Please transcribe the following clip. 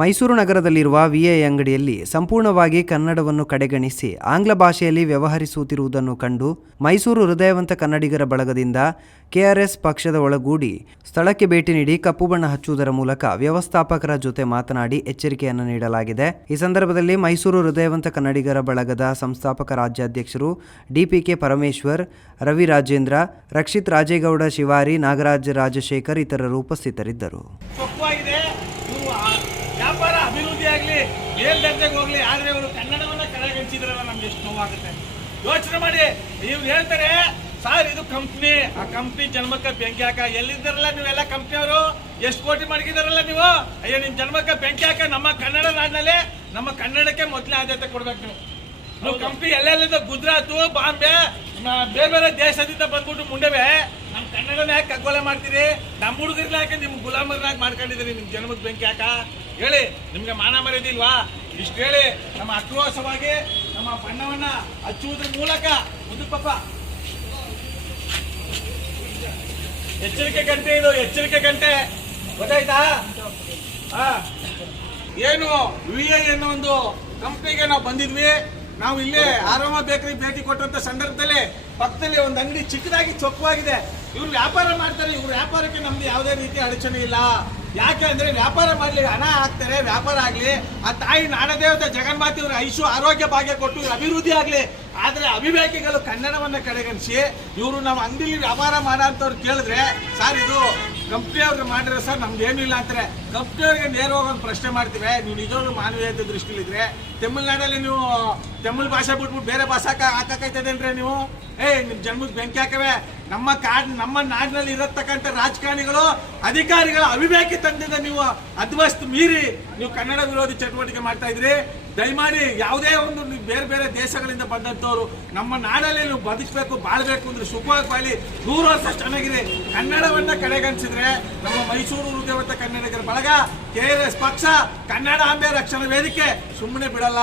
ಮೈಸೂರು ನಗರದಲ್ಲಿರುವ ವಿಎ ಅಂಗಡಿಯಲ್ಲಿ ಸಂಪೂರ್ಣವಾಗಿ ಕನ್ನಡವನ್ನು ಕಡೆಗಣಿಸಿ ಆಂಗ್ಲ ಭಾಷೆಯಲ್ಲಿ ವ್ಯವಹರಿಸುತ್ತಿರುವುದನ್ನು ಕಂಡು ಮೈಸೂರು ಹೃದಯವಂತ ಕನ್ನಡಿಗರ ಬಳಗದಿಂದ ಕೆಆರ್ಎಸ್ ಪಕ್ಷದ ಒಳಗೂಡಿ ಸ್ಥಳಕ್ಕೆ ಭೇಟಿ ನೀಡಿ ಕಪ್ಪು ಬಣ್ಣ ಹಚ್ಚುವುದರ ಮೂಲಕ ವ್ಯವಸ್ಥಾಪಕರ ಜೊತೆ ಮಾತನಾಡಿ ಎಚ್ಚರಿಕೆಯನ್ನು ನೀಡಲಾಗಿದೆ. ಈ ಸಂದರ್ಭದಲ್ಲಿ ಮೈಸೂರು ಹೃದಯವಂತ ಕನ್ನಡಿಗರ ಬಳಗದ ಸಂಸ್ಥಾಪಕ ರಾಜ್ಯಾಧ್ಯಕ್ಷರು ಡಿಪಿಕೆ ಪರಮೇಶ್ವರ್, ರವಿ ರಾಜೇಂದ್ರ, ರಕ್ಷಿತ್ ರಾಜೇಗೌಡ, ಶಿವಾರಿ, ನಾಗರಾಜ್ ರಾಜಶೇಖರ್ ಇತರರು ಉಪಸ್ಥಿತರಿದ್ದರು. ವ್ಯಾಪಾರ ಅಭಿವೃದ್ಧಿ ಆಗಲಿ, ಮೇಲ್ದರ್ಜೆಗೆ ಹೋಗ್ಲಿ, ಆದ್ರೆ ಇವರು ಕನ್ನಡವನ್ನ ಕಡೆಗಣಿಸಿದ್ರಲ್ಲ ನಮ್ಗೆ ಎಷ್ಟು ನೋವಾಗುತ್ತೆ. ಯೋಚನೆ ಮಾಡಿ. ಇವ್ರು ಹೇಳ್ತಾರೆ ಸರ್ ಇದು ಕಂಪ್ನಿ, ಆ ಕಂಪ್ನಿ ಜನ್ಮಕ್ಕೆ ಬೆಂಕಿ ಹಾಕ. ಎಲ್ಲಿದ್ದಾರಲ್ಲ ನೀವೆಲ್ಲ ಕಂಪ್ನಿಯವರು, ಎಷ್ಟು ಕೋಟಿ ಮಡಗಿದಾರಲ್ಲ ನೀವು. ಅಯ್ಯೋ ನಿಮ್ ಜನ್ಮಕ್ಕೆ ಬೆಂಕಿ ಹಾಕ. ನಮ್ಮ ಕನ್ನಡ ನಾಡಿನಲ್ಲಿ ನಮ್ಮ ಕನ್ನಡಕ್ಕೆ ಮೊದಲೇ ಆದ್ಯತೆ ಕೊಡ್ಬೇಕು. ನೀವು ಕಂಪ್ನಿ ಎಲ್ಲೆಲ್ಲಿಂದ ಗುಜರಾತ್, ಬಾಂಬೆ, ಬೇರೆ ಬೇರೆ ದೇಶದಿಂದ ಬಂದ್ಬಿಟ್ಟು ಮುಂಡೆವೆ ನಮ್ಮ ಕನ್ನಡನ ಯಾಕೆ ಕಗ್ಗೊಲೆ ಮಾಡ್ತೀರಿ? ನಮ್ಮ ಹುಡುಗರ್ನ ಯಾಕೆ ನಿಮ್ ಗುಲಾಮರನ್ನಾಗಿ ಮಾಡ್ಕೊಂಡಿದ್ದೀರಿ? ನಿಮ್ ಜನ್ಮಕ್ಕೆ ಬೆಂಕಿ ಹಾಕ ಹೇಳಿ. ನಿಮ್ಗೆ ಮಾನ ಮರ್ಯಾದಿಲ್ವಾ? ಇಷ್ಟು ಹೇಳಿ ನಮ್ಮ ಆಕ್ರೋಶವಾಗಿ ನಮ್ಮ ಬಣ್ಣವನ್ನ ಹಚ್ಚುವುದ್ರ ಮೂಲಕ ಮುದುಕಪ್ಪ ಎಚ್ಚರಿಕೆ ಗಂಟೆ, ಇದು ಎಚ್ಚರಿಕೆ ಗಂಟೆ, ಗೊತ್ತಾಯ್ತಾ? ಏನು ವಿಐ ಅನ್ನೋ ಒಂದು ಕಂಪ್ನಿಗೆ ನಾವು ಬಂದಿದ್ವಿ. ನಾವು ಇಲ್ಲೇ ಆರೋಮ ಬೇಕರಿ ಭೇಟಿ ಕೊಟ್ಟಂತ ಸಂದರ್ಭದಲ್ಲಿ ಪಕ್ಕದಲ್ಲಿ ಒಂದು ಅಂಗಡಿ ಚಿಕ್ಕದಾಗಿ ಚೊಕ್ಕವಾಗಿದೆ. ಇವ್ರು ವ್ಯಾಪಾರ ಮಾಡ್ತಾರೆ. ಇವ್ರ ವ್ಯಾಪಾರಕ್ಕೆ ನಮ್ದು ಯಾವುದೇ ರೀತಿ ಅಡಚಣೆ ಇಲ್ಲ. ಯಾಕೆ ಅಂದ್ರೆ ವ್ಯಾಪಾರ ಮಾಡ್ಲಿ, ಹಣ ಹಾಕ್ತಾರೆ, ವ್ಯಾಪಾರ ಆಗ್ಲಿ. ಆ ತಾಯಿ ನಾಡದೇವತೆ ಜಗನ್ಮಾತೆ ಇವ್ರ ಐಶು ಆರೋಗ್ಯ ಭಾಗ್ಯ ಕೊಟ್ಟು ಇವ್ರ ಅಭಿವೃದ್ಧಿ ಆಗ್ಲಿ. ಆದ್ರೆ ಅವಿವೇಕಿಗಳು ಕನ್ನಡವನ್ನ ಕಡೆಗಣಿಸಿ ಇವರು ನಮ್ಮ ಅಂಗಡಿಲಿ ವ್ಯಾಪಾರ ಮಾಡೋಂಥವ್ರು ಕೇಳಿದ್ರೆ ಸರ್ ಇದು ಕಂಪ್ನಿಯವ್ರಿಗೆ ಮಾಡಿದ್ರೆ ಸರ್ ನಮ್ದು ಏನಿಲ್ಲ ಅಂತಾರೆ. ಕಂಪ್ನಿಯವ್ರಿಗೆ ನೇರವಾಗಿ ಒಂದು ಪ್ರಶ್ನೆ ಮಾಡ್ತೀವಿ, ನೀವು ನಿಜವಾಗ್ಲೂ ಮಾನವೀಯತೆ ದೃಷ್ಟಿಲಿದ್ರೆ ತಮಿಳ್ನಾಡಲ್ಲಿ ನೀವು ತಮಿಳ್ ಭಾಷೆ ಬಿಟ್ಬಿಟ್ಟು ಬೇರೆ ಭಾಷೆ ಹಾಕೈತದೇನ್ರಿ ನೀವು? ನಿಮ್ ಜನ್ಮಕ್ಕೆ ಬೆಂಕಿ ಹಾಕವೆ. ನಮ್ಮ ನಾಡಿನಲ್ಲಿ ಇರತಕ್ಕಂಥ ರಾಜಕಾರಣಿಗಳು, ಅಧಿಕಾರಿಗಳು ಅವಿವೇಕಿ ತಂದಿಂದ ನೀವು ಅದ್ವಸ್ತು ಮೀರಿ ನೀವು ಕನ್ನಡ ವಿರೋಧಿ ಚಟುವಟಿಕೆ ಮಾಡ್ತಾ ಇದ್ರಿ. ದಯಮಾಡಿ ಯಾವುದೇ ಒಂದು ಬೇರೆ ಬೇರೆ ದೇಶಗಳಿಂದ ಬಂದಂಥವ್ರು ನಮ್ಮ ನಾಡಲ್ಲಿ ನೀವು ಬದುಕಬೇಕು, ಬಾಳ್ಬೇಕು ಅಂದ್ರೆ ಸುಖವಾಗಿ ಬಾಳಿ 100 ವರ್ಷ ಚೆನ್ನಾಗಿದೆ. ಕನ್ನಡವನ್ನ ಕಡೆಗಣಿಸಿದ್ರೆ ನಮ್ಮ ಮೈಸೂರು ಹೃದಯವಂತ ಕನ್ನಡಿಗರ ಬಳಗ, ಕೆಆರ್ಎಸ್ ಪಕ್ಷ, ಕನ್ನಡ ಅಂಬೆ ರಕ್ಷಣಾ ವೇದಿಕೆ ಸುಮ್ಮನೆ ಬಿಡಲ್ಲ.